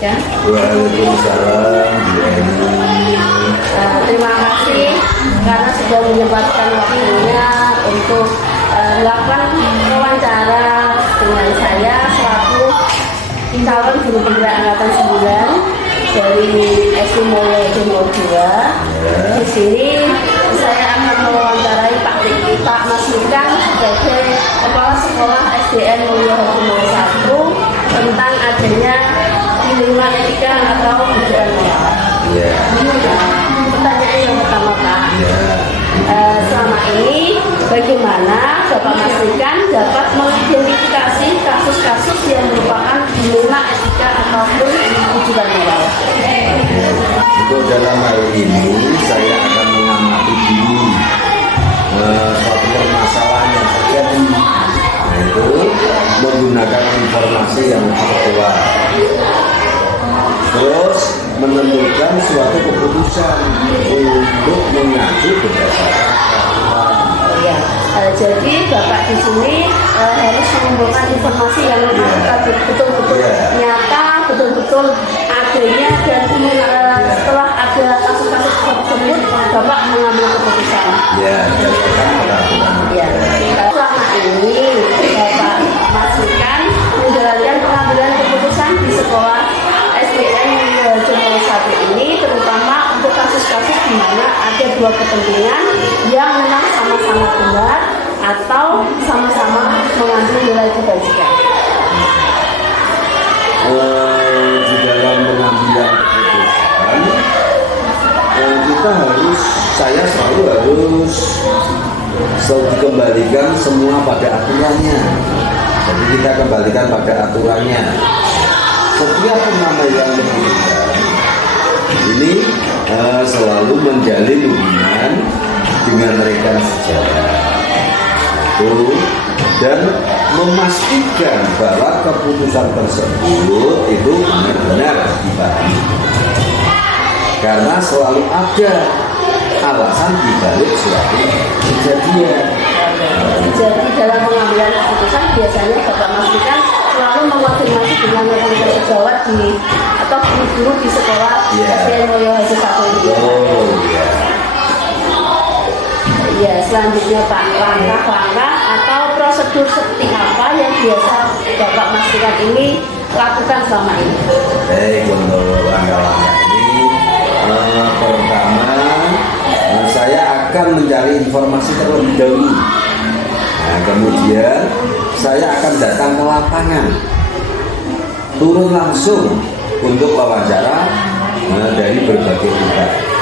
Mastika. Waalaikumsalam. Terima kasih karena sudah menyempatkan waktunya untuk melakukan wawancara dengan saya selaku calon juru penggerak angkatan 9 dari SD Mulyo Jumbo 2. Di sini saya akan mewawancarai Pak Mastika sebagai Kepala Sekolah SDN Mulyo Jumbo 1 tentang adanya pilihan etika atau kejujuran moral. Pertanyaan yang pertama, Pak, selama ini bagaimana Bapak Mastika dapat mengidentifikasi kasus-kasus yang merupakan dilema etika ataupun kejujuran moral? Untuk dalam hal ini saya akan mengamati dulu suatu permasalahan yang terjadi, yaitu menggunakan informasi yang faktual, terus menentukan suatu keputusan untuk mengacu berdasarkan faktual. Ya, jadi Bapak di sini harus mengumpulkan informasi yang betul-betul nyata, betul-betul adanya, dan setelah ada kasus-kasus tersebut Bapak mengambil keputusan. Ya, Ya. Selama ini Bapak Mastika menjalankan pengambilan keputusan di sekolah SDN Jumbo 1 ini, terutama untuk kasus-kasus di mana ada dua kepentingan yang memang sama-sama benar atau sama-sama mengambil nilai kebajikan. Di dalam pengambilan keputusan saya selalu harus kembalikan semua pada aturannya. Jadi kita kembalikan pada aturannya. Setiap pengambilan keputusan ini selalu menjalin hubungan dengan rekan sejarah dan memastikan bahwa keputusan tersebut itu benar-benar dipahami, karena selalu ada alasan dibalik suatu kejadian. Jadi dalam pengambilan keputusan biasanya Bapak Mastika selalu mengonfirmasi dengan rekan sejawat atau guru di sekolah SDN Mulyo 1 ini. Ya, selanjutnya Pak, langkah-langkah atau prosedur seperti apa yang biasa Bapak Mastika ini lakukan selama ini? Baik, untuk langkah-langkah ini pertama saya akan mencari informasi terlebih dahulu. Nah, kemudian saya akan datang ke lapangan, turun langsung untuk wawancara dari berbagai pihak.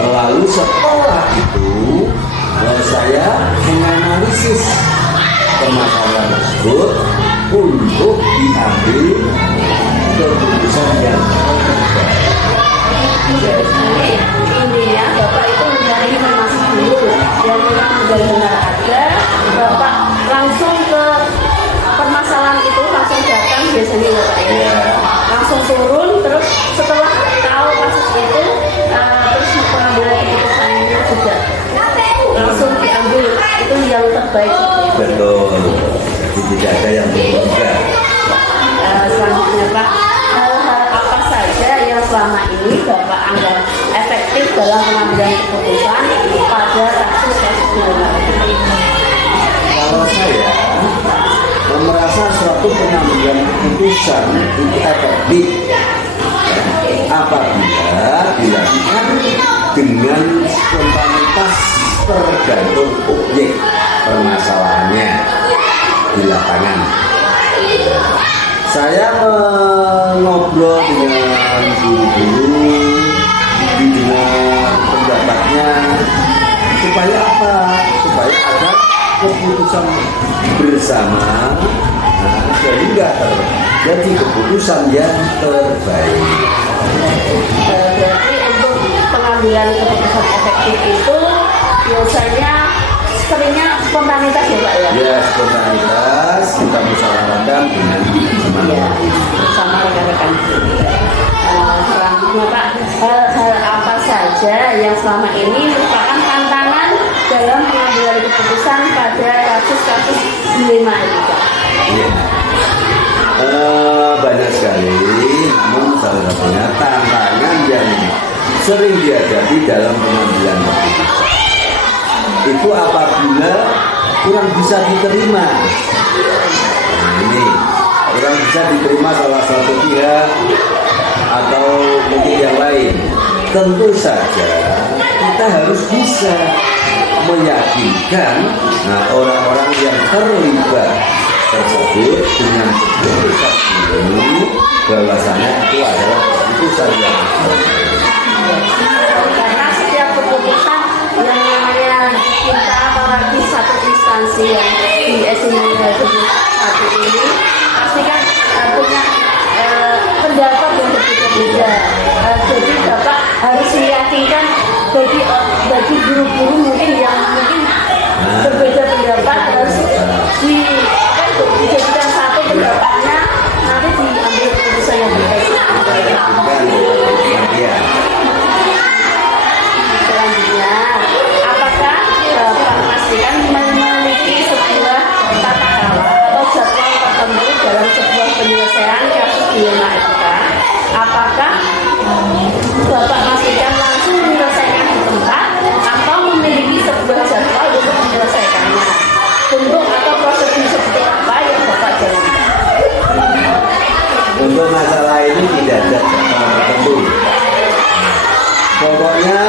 Lalu setelah itu saya menganalisis permasalahan tersebut untuk diambil keputusan yang terbaik. Jadi intinya Bapak itu mencari informasi dulu yang memang benar-benar ada, Bapak langsung ke permasalahan itu, langsung datang biasanya Bapak ya. Langsung turun, terus setelah tahu kasus itu terus pengambilan keputusannya juga langsung diambil, itu yang terbaik. Betul, jadi tidak ada yang berbeda. Selanjutnya Pak, hal-hal apa saja yang selama ini Bapak anggap efektif dalam pengambilan keputusan pada kasus-kasus dilema etika? Kalau saya merasa suatu pengambilan keputusan itu efektif apabila dilakukan dengan spontanitas tergantung objek permasalahannya di lapangan. Saya ngobrol dengan guru-guru, dengan pendapatnya, supaya apa? Supaya ada keputusan bersama, sehingga terjadi keputusan yang terbaik. Berarti untuk pengambilan keputusan efektif itu biasanya seringnya spontanitas ya Pak ya? Ya, spontanitas, kita musyawarahkan dengan teman-teman sama rekan-rekan. Selanjutnya Pak, hal-hal apa saja yang selama ini merupakan tantangan dalam pengambilan keputusan pada kasus-kasus dilema etika? banyak sekali. sering dihadapi dalam pengambilan keputusan. Itu apabila kurang bisa diterima. Nah, ini kurang bisa diterima salah satu pihak atau mungkin yang lain. Tentu saja kita harus bisa meyakinkan orang-orang yang terlibat tersebut dengan keputusan ini bahwasanya itu adalah keputusan yang karena setiap keputusan yang namanya kita apalagi satu instansi yang di SMA satu ini pasti kan punya pendapat yang berbeda-beda. Jadi Bapak harus meyakinkan bagi guru-guru mungkin yang mungkin berbeda pendapat harus dijadikan satu pendapatnya, nanti diambil keputusan yang terbaik. Selanjutnya, apakah Bapak memastikan memiliki sebuah tata cara atau jadwal tertentu dalam sebuah penyelesaian kasus dilema etika? Apakah Bapak pastikan langsung menyelesaikan di tempat atau memiliki sebuah jadwal untuk menyelesaikannya? Bentuk atau prosedur seperti apa yang Bapak jalankan? Untuk masalah ini tidak ada jadwal tertentu. Pokoknya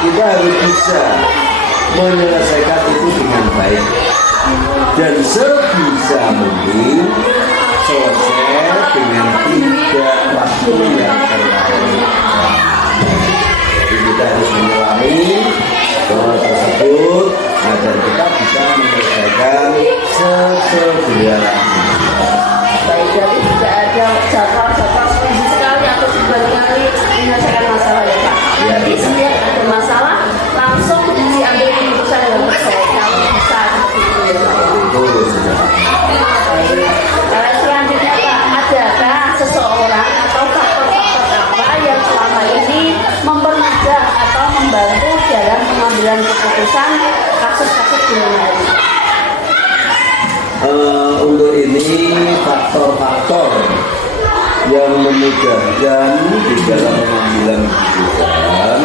kita harus bisa menyelesaikan itu dengan baik dan sebisa mungkin selesai dengan tidak waktu yang terlalu. Jadi kita harus mengulangi soal tersebut agar kita bisa menyelesaikan sesegera mungkin. Baik, jadi tidak ada jadwal seminggu sekali atau sebulan kali menyelesaikan masalah ya Pak. Jadi setiap ada masalah langsung diambil keputusan yang terbaik kalau bisa seperti itu ya Pak. Baik. Selanjutnya Pak, adakah seseorang atau faktor-faktor apa yang selama ini mempermudah atau membantu dalam pengambilan keputusan kasus-kasus dilema etika? Untuk ini faktor-faktor yang memudahkan di dalam pengambilan keputusan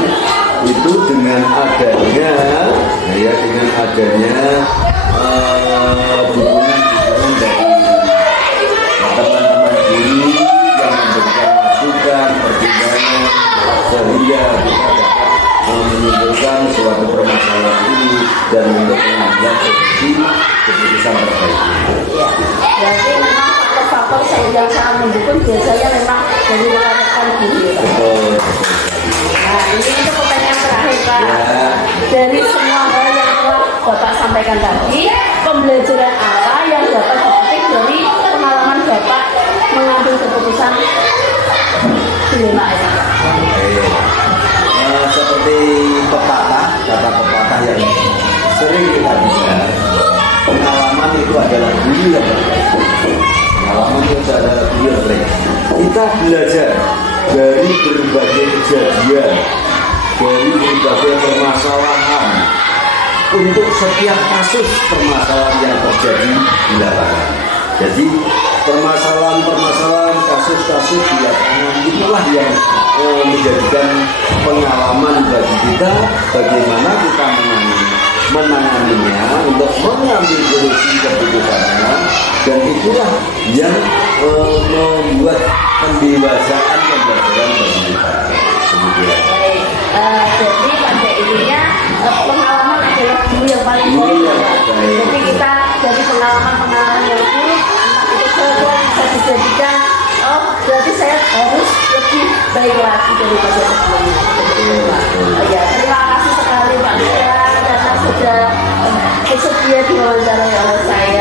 itu dengan adanya dukungan dari teman-teman guru yang memberikan masukan, pertimbangan sehingga kita dapat menyimpulkan suatu permasalahan ini dan untuk mengambil keputusan terbaik. Ya, berarti memang faktor-faktor yang sangat mendukung biasanya memang dari rekan-rekan guru ya Pak. Betul. Nah, ini untuk pertanyaan terakhir Pak. Ya. Dari semua hal yang telah Bapak sampaikan tadi, pembelajaran apa yang dapat dipetik dari pengalaman Bapak mengambil keputusan dilema etika? Seperti kata pepatah yang sering kita dengar, pengalaman itu adalah guru yang terbaik. Pengalaman itu adalah guru yang terbaik. Kita belajar dari berbagai kejadian, dari berbagai permasalahan untuk setiap kasus permasalahan yang terjadi di lapangan. Jadi permasalahan kasus-kasus di lapangan itulah yang menjadikan pengalaman bagi kita bagaimana kita menanganinya untuk mengambil solusi keputusannya, dan itulah yang membuat pendewasaan pembelajaran bagi kita. Kemudian. Jadi pada intinya pengalaman adalah guru yang paling baik. Jadi kita dari pengalaman yang buruk itu bisa dijadikan berarti saya harus lebih baik lagi daripada sebelumnya. Ya, terima kasih sekali Pak karena sudah bersedia diwawancarai oleh saya.